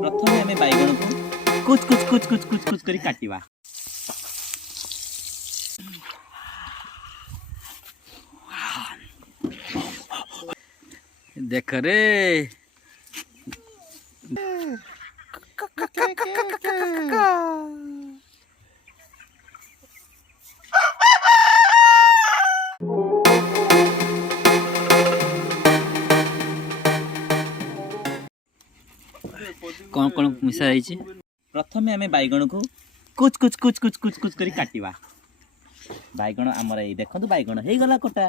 प्रथम आम बैगण को कुच कुच कुच कुच कुच कुच कर काटिबा। देख रे कौन कौन मिसा जाइए। प्रथम आम बैगण को कुच कुच कुच कुच कुच कुच कर काटिबा। बैगण आमर ये देखो बैगण हो गला कटा।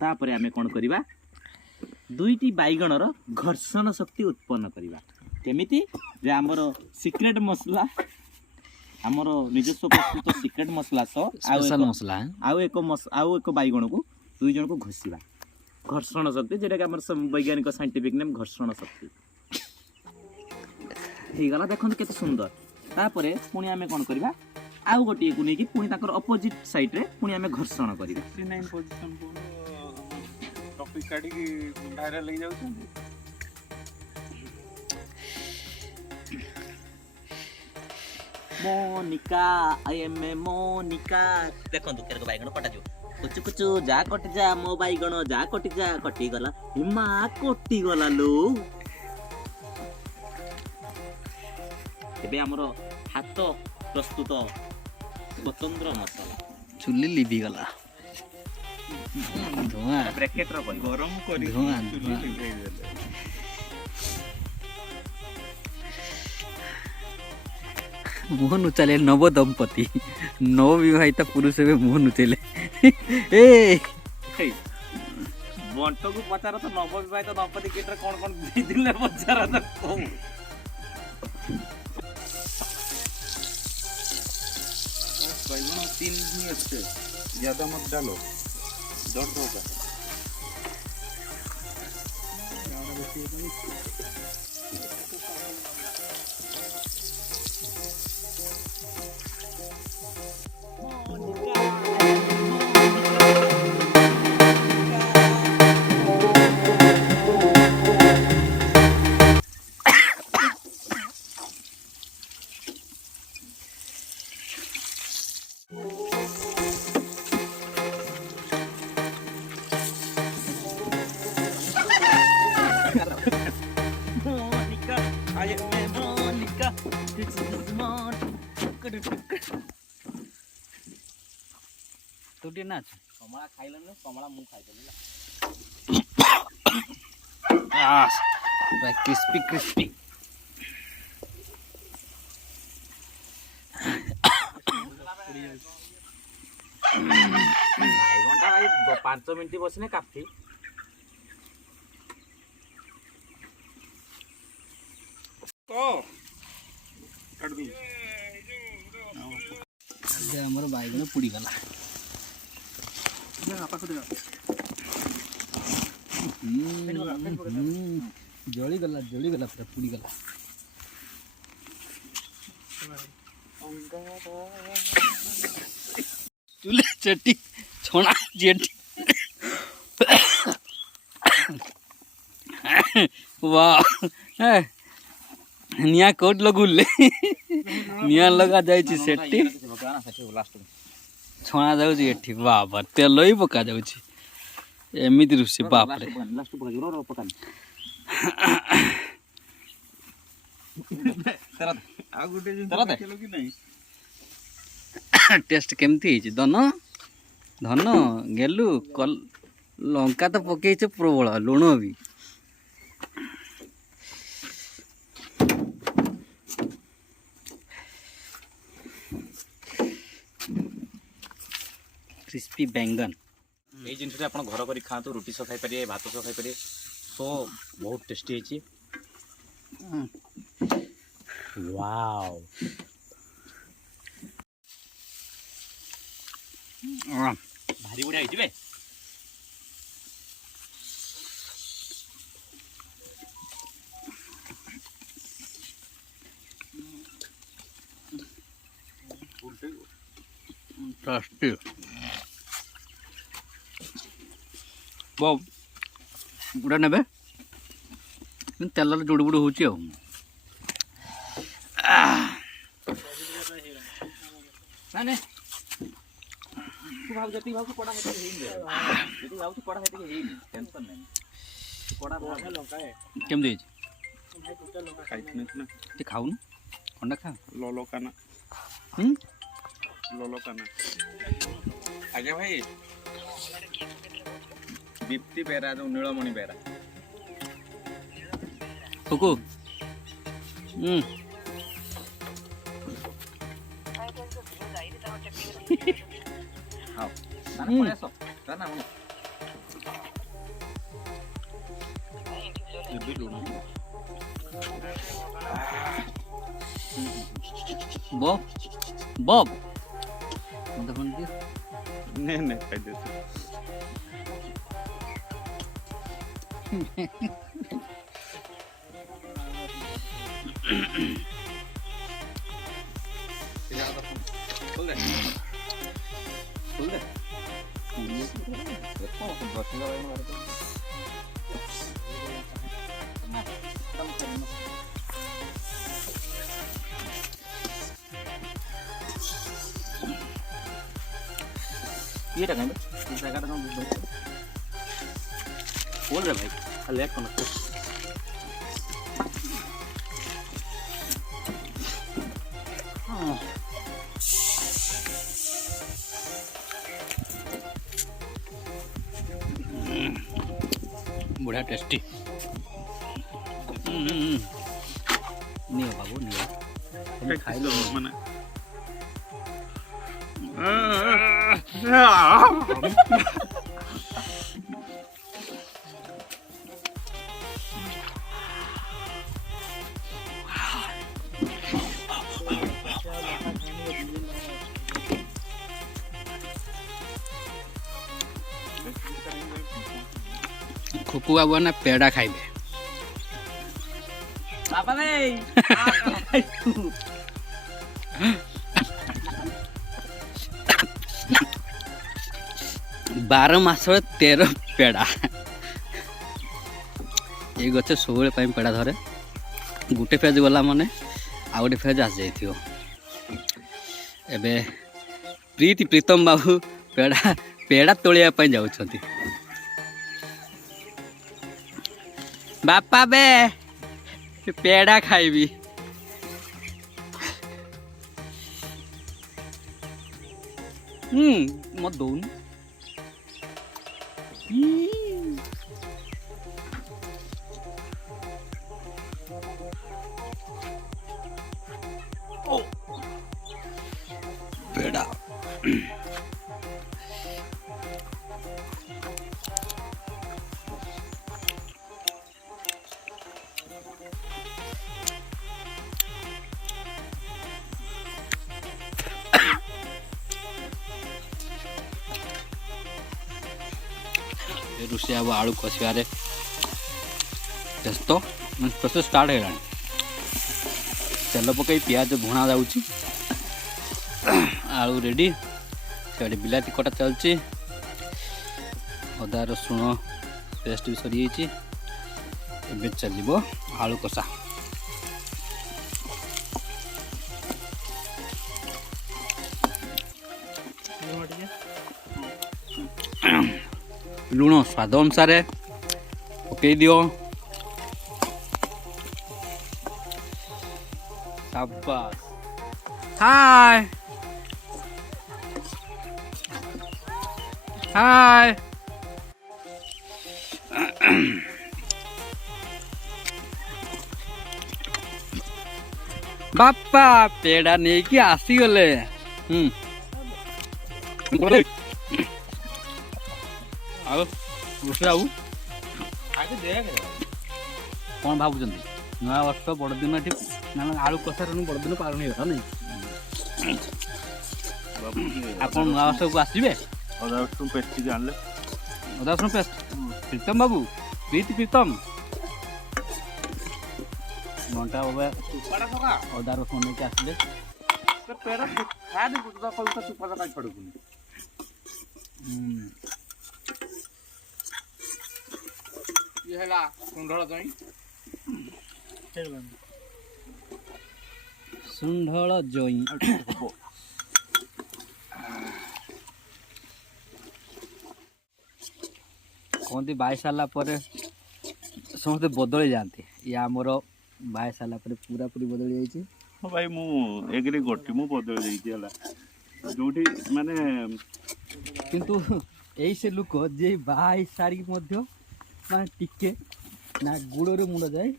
तापर आम कौन करवा दुईटी बैगणर घर्षण शक्ति उत्पन्न करवा। केमिति जे आमर सिक्रेट मसला आमर निजस्व प्रस्तुत सिक्रेट मसला सह स्पेशल मसला आउ एक बैगण को दुई जन को घोषिबा। घर्षण शक्ति जेटा कि आमर वैज्ञानिक साइंटिफिक नेम घर्षण शक्ति हो गला। देखो केते सुंदर। तापर पुणी आम कौन करवा आउ गोटे को लेकिन पुणी ताकर अपोजिट साइड रे पुणी आम घर्षण करवा। 69 पोजीशन को टॉपिक काटी की वायरल ले जाउ छन। Monika I am a Monika. देखो केरको बैगण कटा जो कुचु कुचु जा कटि जा मो बैगण जा कटि जा कटि गला हिमा कटि गला लो। एबे हमरो हाथ प्रस्तुत स्वतंत्र मसला चुली लिभि गला धुआं ब्रैकेट रो गरम करी धुआं चुली लिगाई देले। मुह नुचाले नव दंपति नव विवाहित पुरुष भी मुह नुचेले। ए बंटो को पचार तो नव विवाहित दंपति केटर कौन कौन दिले पचार तो कहू। बैगन 3 ही अच्छे ज्यादा मत डालो दर्द होगा। Monica I am a Monica this is मॉन। तू टी नाच कमला खाइलन कमला मु खाइदेली। क्रिस्पी क्रिस्पी बैगणटा भाई 5 मिनट बसने काफी। तो काट दू हमर बैगण पुड़ी गला। जली गला पूरा पुड़ी गला। चूल्हे चट्टी छोड़ा जेटी वाह निया कोट लगुले निया लगा जाई सेट्टी छणा जाउची एठी। बाबा तेल ही पका जाउची एमिति रुसी बाप रे। लास्ट पका जो रो पका तेरा आ गुटे जिन चला दे। खेलो कि नहीं टेस्ट केमती ହେଇଛି ଧନ ଧନ गेलु लंका तो पकेइछ प्रबल लुण भी। क्रिस्पी बैंगन ये जिनस आप घर कर खातु रुटी सह खाई भात सह खाई सो बहुत टेस्टी है। वाओ भारी बढ़िया है। टेस्टी बहुत गुड़ा ने ତେଲରେ ଜୁଡୁ ବୁଡୁ ହଉଛି ଆଉ ନାଇଁ ତୁ ଭାବୁ ଯେତିକି ଭାବୁଛୁ ପଢା ସେତିକି ହେଇନି ଯେତିକି ଭାବୁଛୁ ପଢା ସେତିକି ହେଇନି ଟେନସନ୍ ନାହିଁ ପଢା ଲଙ୍କା କେମିତି ହେଇଛି ଖାଇଥିନି ନା ଟିକେ ଖାଉନୁ ଅଣ୍ଡା ଖା ଲଲକାନା ହୁଁ ଲଲକାନା ଆଜ୍ଞା ଭାଇ ଦୀପ୍ତି ବେହେରା ଯୋଉ ନୀଳମଣି ବେହେରା କୁକୁ ହଉ ପଳେଇ ଆସ ନା ଏବେ ଲୁଣ ବବ ବବ ମୋତେ ଫୋନ ଦିଅ ନେ ନେ ଖାଇଦେଉଛି ये टा कहीं जगह टा बोल रहे भाई लेट करना बढ़िया टेस्टी नहीं बाबू नहीं खाई लो ମାନେ खुकू बाबू ना पेड़ा खाइबे बाबा भाई 12 मास 13 पेड़ा ये गचे सब पेड़ा धरे गोटे फेज गला माने आ गोटे फेज आस जाइथियो एबे प्रीति प्रीतम बाबू पेड़ा पेड़ा तोलिया पई जाउछंती बापा बे पेड़ा खाइबी मत दौन पेड़ा रुषिया आलू कषार व्यस्त प्रोसेस स्टार्ट है तेल पकई पियाज भुणा जाऊँगी आलू रेडी से बिलाती कटा चलती अदा रसुण पेस्ट भी सरी जाइए चलो आलू कषा लुण स्वाद अनुसार पकई दियो शाबाश हाय हाय बापा पेड़ा नहीं कि आसी गले कौन भावुं नुआ वर्ष बड़ दिन ये आलू कषार बड़ दिन पालन होगा नहीं आप नुआ वर्ष को आसवे अदा रसुण पेस्ट जानले अदा रसुण पेस्ट प्रीतम बाबू प्रीति प्रीतम घंटा बाबा अदा रसुण नहीं आसले पेड़ा खा दे गुदा पलता चुपा का छड़कुनी ये हैला कुंडल दई सुंढल जोई कहते बाई सारा पर समस्ते बदली जाते ये आमर बाई सारा पर पूरा पूरी बदली जाइए ହଁ ଭାଇ ମୁଁ ଏଗ୍ରି କରିଛି ମୁଁ ବଦଳି ଯାଇଛି ହେଲା ଯୋଉଠି ମାନେ किंतु यही से लोक जे बाई सारी माने टिके ना गुड़ मुंड जाए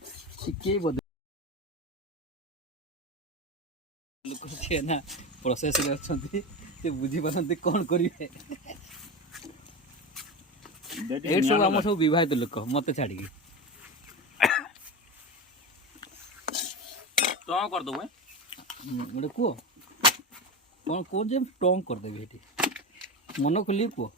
टिके बदल लोक छे ना प्रोसेस रे अछंती से बुझी पारंती कोन करिवे एड सब हम सब विवाहित लोक मते छाड़ी के तो कर दो गोटे कुह कौन कौन जे टंग कर देबे हेटी मन खोली कुह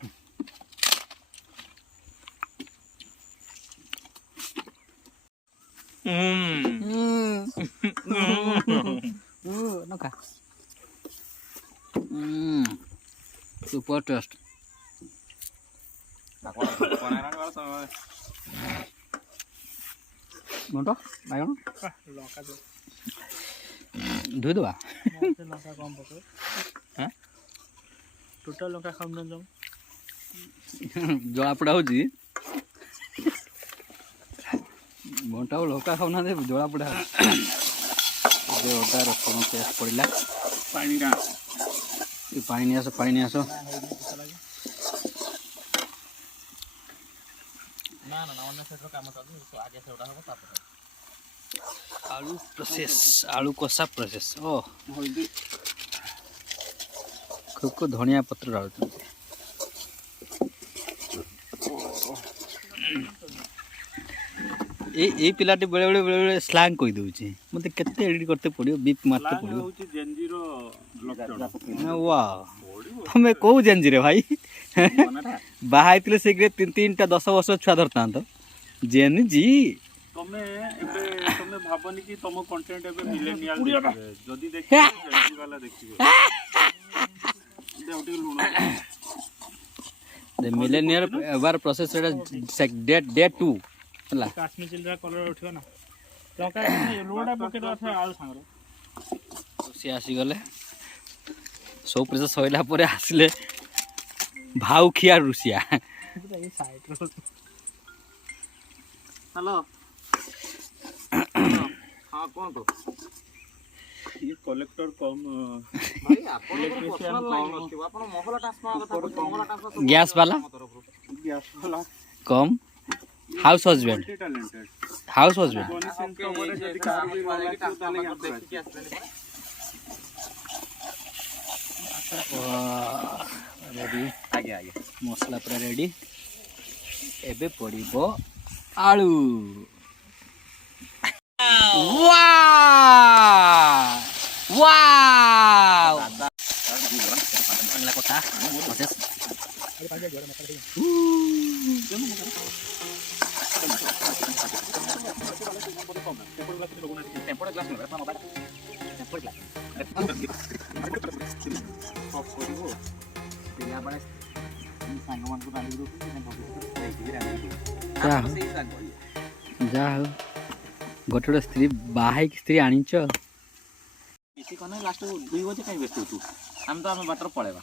नका सुपर टेस्ट मोटो बायगन धोई दबा लंका कम पको हाँ टोटल लंका कम न जाऊ जला पड़ा हो जी मोटा लंका खाऊना दे जला पड़ा दे ओटा रसम टेस्ट पड़िला ପାଣି ଟା ये पानी नहीं आसो ना ना अन्य क्षेत्र काम चलू आगे से उड़ा हो तापर आलू प्रोसेस आलू कषा प्रोसेस ओ ହଳଦୀ को धनिया पत्र डाल ए पिलाटी बेले बेले बेले बेले स्लैंग कहि दउची मते केते एडिट करते पड़ियो बीप मारते ପ୍ଲାନ୍ पड़ियो ହଉଛି ଜେଞ୍ଜିର ଲକ୍ଷଣ वाह तमे को जेंजी रे भाई बाहाइतले सिगरेट 3-3टा 10 वर्ष छुआ धरता तो जेनजी ତମେ ଏବେ ତମେ ଭାବନି କି ତମ କଣ୍ଟେଣ୍ଟ ଏବେ ମିଲେନିଆଲ ଦେଖିବେ ଯଦି ଦେଖିବେ ଜେଞ୍ଜି ବାଲା ଦେଖିବେ ଦେହ ଟିକେ ଲୁଣ the Millionaire ever process day 2 हला काश्मीर चिल्ड्रा कलर उठियो ना लंका लुणा पके तो आथे आलू सांगरो सी आसी गले सो प्रोसेस होइला परे आसिले भाउ खिया रुसिया ये साइड रो हेलो हां कौन तो ये कलेक्टर कम भाई आपण पर्सनल लाइन नथिबो आपण मोहला ट्रांसफर कथा मोहला ट्रांसफर गैस वाला ଗ୍ୟାସ୍ ବାଲା come house husband talented house husband ବନି ସିଂ କମରେ ଯଦି କାହାର ବି ଭଲ ଲାଗିବ ତାହେଲେ ୟାକୁ देखि आसले रेडी आगे आगे मसला पूरा रेडी एबे पड़िबो आलू वाह वाह अगला कोठा प्रोसेस टेम्पर ग्लास में बता मोबाइल टेम्पर ग्लास ऑफ करिवो पिला बने सांग मन को डाली ग्रुप में देखि रानी जा से ही सांग जा हो गोटे गोटे स्त्री बाहाई स्त्री आनीच इसी कने लास्ट 2 बजे काई व्यस्त तू हम तो हम बाटर पळेबा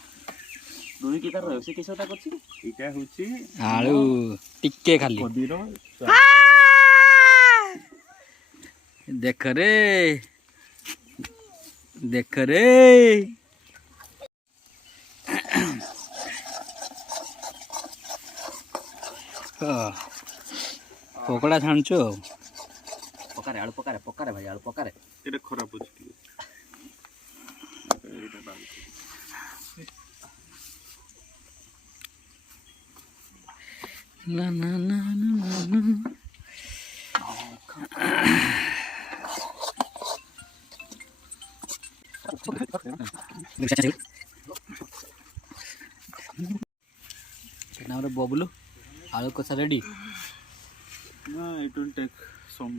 दोही की तार से केसटा करछि ଏଇଟା ହେଉଛି आलू टिके खाली କଦିର देख रे पकोड़ा छाणुଛୁ पकारे आलू पकारे भाई आलू पकारे ଏଇଟା ଖରାପ ଅଛି ଟିକେ ଏଇଟା ବାବୁ ना ना ना ना ना बबलू आलू कसा ready No, it will take some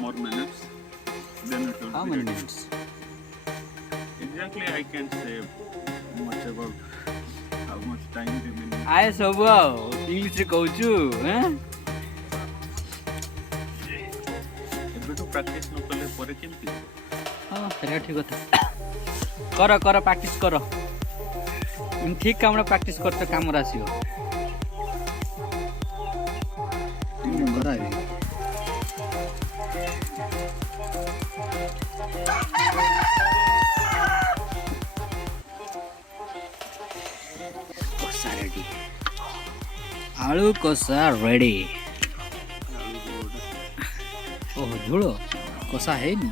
more minutes. Then it will how be many ready. Minutes Exactly, I can't say much about how much time remaining. आए सब इंग्लिश रे कहूछु हैं एबे तो ପ୍ରାକ୍ଟିସ୍ ନ କଲେ ପରେ କେମିତି? ହଁ ସେଇଟା ଠିକ୍ କଥା। କର ପ୍ରାକ୍ଟିସ୍ କର। ଠିକ୍ କାମରେ ପ୍ରାକ୍ଟିସ୍ କରତେ କାମରେ ଆସିବ। କଷା ରେଡି, ଆଳୁ କଷା ରେଡି। ଓହୋ ଝୋଳ କଷା ହେଇନି।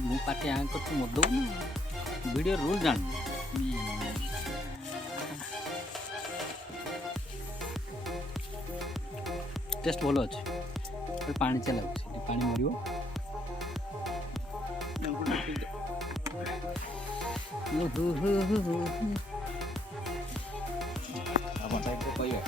ମୁଁ ପାଟି ଆଁ କରୁଛି ମଦ ଦଉନି ଭିଡ଼ିଓ ରୁଲ୍ ଜାଣିନି। ଟେଷ୍ଟ ଭଲ ଅଛି। ପାଣି ଚା ଲାଗୁଛି, ପାଣି ମରିବ। କହିବା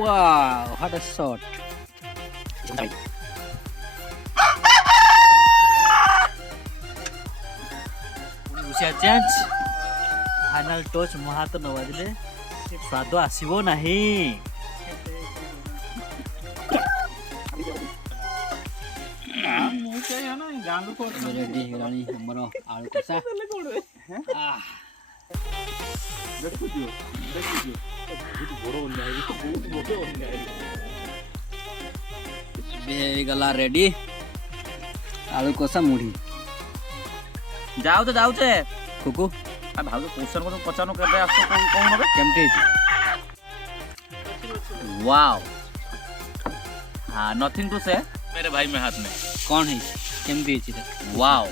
wow, what a shot. Change final touch मो हाथ न बाजिले स्वाद आसीबो नाही। रेडी हेलानी हमर आलू कषा। गला रेडी आलू कषा मुढ़ी। ଯାଉଛେ कुकु ଭାଉଜ କ୍ୱେଶ୍ଚନ को ପଚାରୁନ କେବେ ଆସୁଛ କହୁନ ବେ केमती वाओ। हाँ नथिंग टू से मेरे भाई में हाथ में कौन है केमती वाओ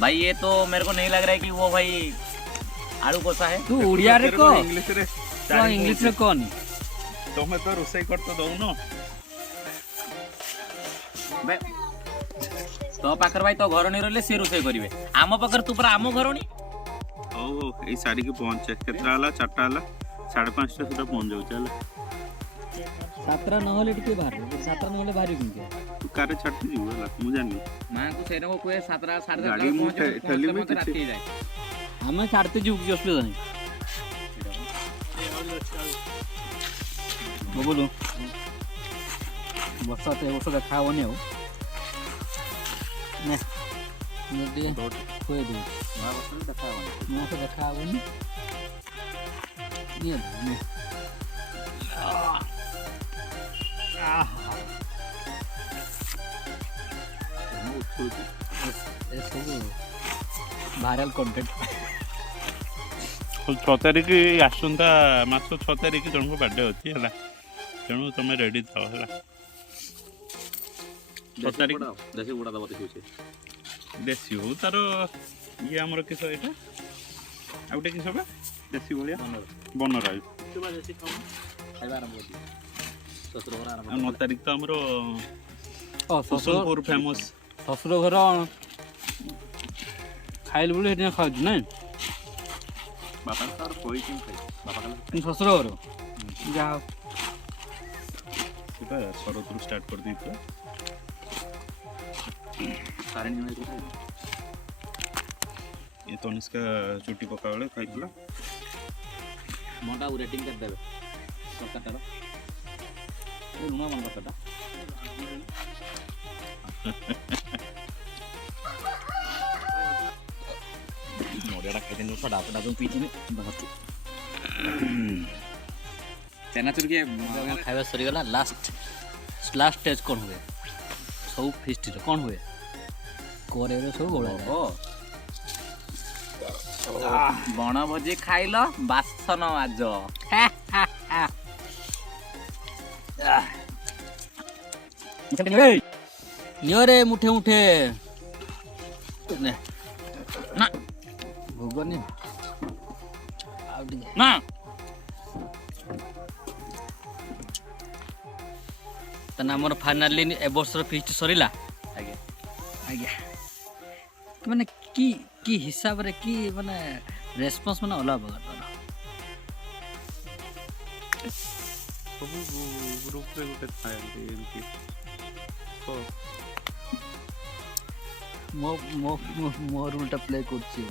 भाई ये तो मेरे को नहीं लग रहा है कि वो भाई आलू कोसा है। तू उड़िया रे को इंग्लिश रे तो इंग्लिश रे कौन ତମେ ତ ରୋଷେଇ କରତେ ଦଉନ। तो पाखर भाई तो घर नहीं रहिले से रोषेई करिवे आम पाखर तू पर आम घर नहीं। ହଉ ହଉ ଏଇ ସାରିକି ପହଞ୍ଚେ। କେତେଟା ହେଲା? 4ଟା ହେଲା। 5:30 ସୁଦ୍ଧା ପହଞ୍ଚ ଯାଉଛି ହେଲା। सातरा नहले टिके बाहर सातरा नहले बाहर केमती ତୁ କାରେ ଛାଡିକି ଯିବୁ ହେଲା ମୁଁ ଜାଣିନି। मां को सेनो को कोए 7 साढ़े गाड़ी में ठेली में रात के जाए आमे छाड़ते जीव की असुविधा नहीं। बोलू ବର୍ଷା ତ ଏ ବର୍ଷ ଦେଖା ହେବନି ଆଉ ନା ଟିକେ ଖୁଆଇ ଦେଉଛି ମୋ ତ ଦେଖା ହେବନି ଏସବୁ ଭାଇରାଲ କଣ୍ଟେଣ୍ଟ। 6 ତାରିଖ ଆସନ୍ତା ମାସ 6 ତାରିଖ ଜଣଙ୍କ ବାର୍ଥଡେ ଅଛି ହେଲା। ତେଣୁ ତମେ ରେଡି ଥାଅ ହେଲା। 6 ତାରିଖ देसी गुड़ा दबा देखुचे ଦେଶୀ ହଉ ତାର ଇଏ ଆମର କିସ ଏଇଟା ଆଉ ଗୋଟେ କିସ ବା ଦେଶୀ ଭଳିଆ ବନରାଜ। ଖାଇବା ଆରମ୍ଭ ଅଛି ଶଶୁର ଘର ଆରମ୍ଭ। 9 ତାରିଖ ତ ଆମର ଶ୍ୱଶୁର କୁସୁମପୁର ଫେମସ୍। ଶ୍ୱଶୁର ଘର ଖାଇଲୁ ବୋଲି ସେଠି ଖାଉଛୁ ନାଇଁ ବାପା ତାର କହିକି ଖାଇ ବାପା କହିଲେ ଶ୍ୱଶୁର ଘର ଯାହା ହଉ ସେଟା ଶରତରୁ ଷ୍ଟାର୍ଟ କରିଦେଇଥିଲା। ଏ ତନିଷ୍କା ଚୁଟି ପକା ବେଳେ ଖାଇଥିଲା। मोटा रेटिंग कर देबे सरकार लुण मन करता नोडियाटा खाइदिनु फटा फटा जो पिथिने बाहरछु चेनाचुर के खाଇବା ସରିଗଲା। ଲାଷ୍ଟ ସ୍ଟେଜ୍ କ'ଣ ହୁଏ? ସବୁ ଫିଷ୍ଟରେ କ'ଣ ହୁଏ? କରେଇରେ ସବୁ ଗୋଳା ବଣ ଭୋଜି ଖାଇଲ ବାସନ ମାଜ। ନିଅରେ ମୁଠେ ମୁଠେ ନା ଯିବନି ଆଉ ଟିକେ ନା ତାହେଲେ ଆମର ଫାଇନାଲି ଏ ବର୍ଷର ଫିଷ୍ଟ ସରିଲା ଆଜ୍ଞା ଆଜ୍ଞା ମାନେ କି କି ହିସାବରେ କି ମାନେ ରେସ୍ପନ୍ସ ମାନେ ଅଲଗା ପ୍ରକାର ସବୁ ଗ୍ରୁପରେ ଗୋଟେ ଥାଏ ଏମିତି ମୋ ମୋ ମୋ ରୋଲଟା ପ୍ଲେ କରୁଛି